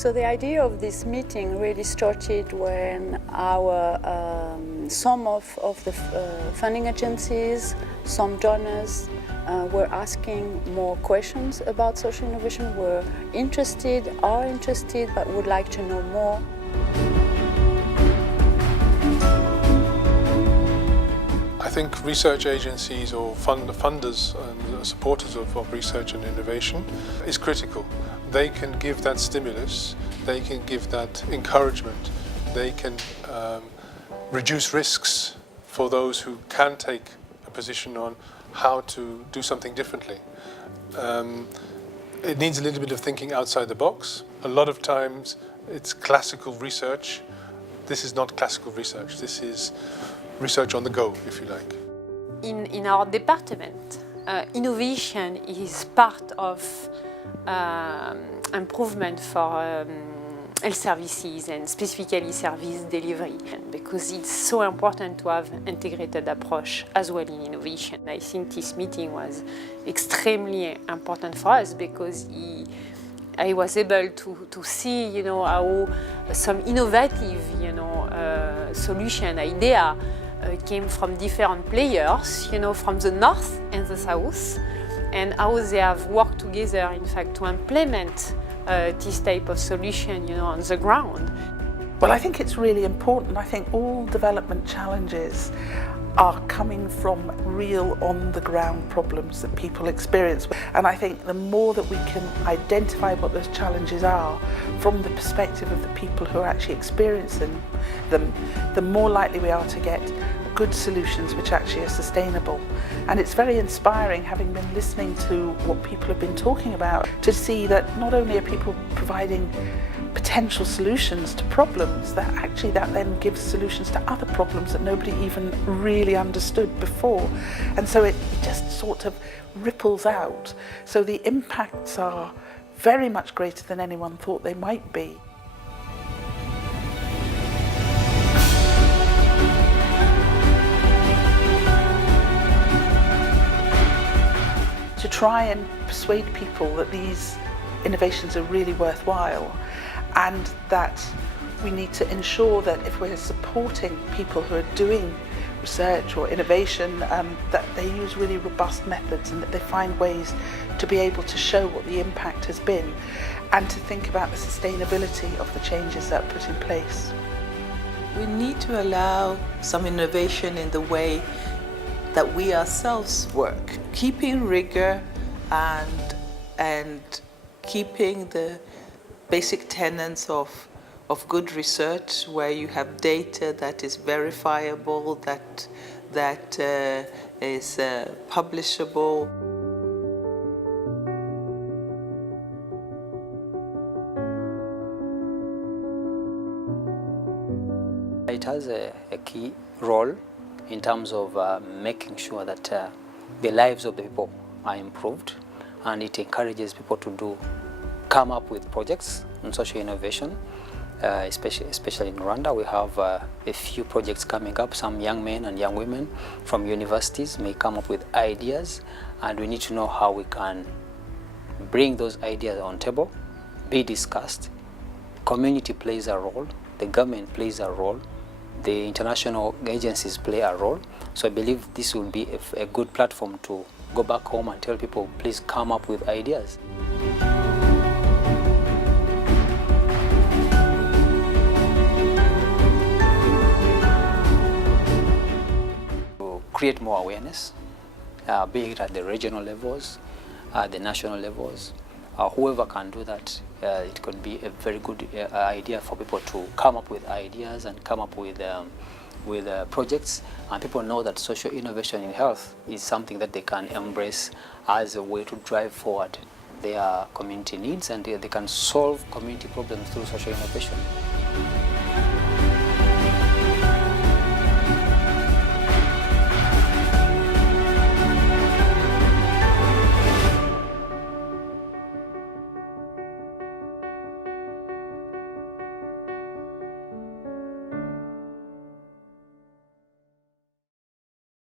So the idea of this meeting really started when some of the funding agencies, some donors were asking more questions about social innovation, are interested, but would like to know more. I think research agencies or funders and supporters of research and innovation is critical. They can give that stimulus, they can give that encouragement, they can reduce risks for those who can take a position on how to do something differently. It needs a little bit of thinking outside the box. A lot of times it's classical research. This is not classical research, this is research on the go, if you like. In our department, innovation is part of improvement for health services and specifically service delivery, because it's so important to have integrated approach as well in innovation. I think this meeting was extremely important for us because I was able to see, how some innovative, solution idea came from different players, from the north and the south, and how they have worked together, in fact, to implement this type of solution, on the ground. Well, I think it's really important. I think all development challenges are coming from real on-the-ground problems that people experience. And I think the more that we can identify what those challenges are from the perspective of the people who are actually experiencing them, the more likely we are to get good solutions which actually are sustainable. And it's very inspiring, having been listening to what people have been talking about, to see that not only are people providing potential solutions to problems, that then gives solutions to other problems that nobody even really understood before. And so it just sort of ripples out. So the impacts are very much greater than anyone thought they might be. To try and persuade people that these innovations are really worthwhile, and that we need to ensure that if we're supporting people who are doing research or innovation, that they use really robust methods and that they find ways to be able to show what the impact has been and to think about the sustainability of the changes that are put in place. We need to allow some innovation in the way that we ourselves work, keeping rigor and keeping the basic tenets of good research, where you have data that is verifiable, that is publishable. It has a key role in terms of making sure that the lives of the people are improved, and it encourages people to come up with projects on social innovation, especially in Rwanda. We have a few projects coming up. Some young men and young women from universities may come up with ideas, and we need to know how we can bring those ideas on table, be discussed. Community plays a role, the government plays a role, the international agencies play a role. So I believe this will be a good platform to go back home and tell people, please come up with ideas. To create more awareness, be it at the regional levels, the national levels, whoever can do that, it could be a very good idea for people to come up with ideas and come up with projects, and people know that social innovation in health is something that they can embrace as a way to drive forward their community needs, and they can solve community problems through social innovation.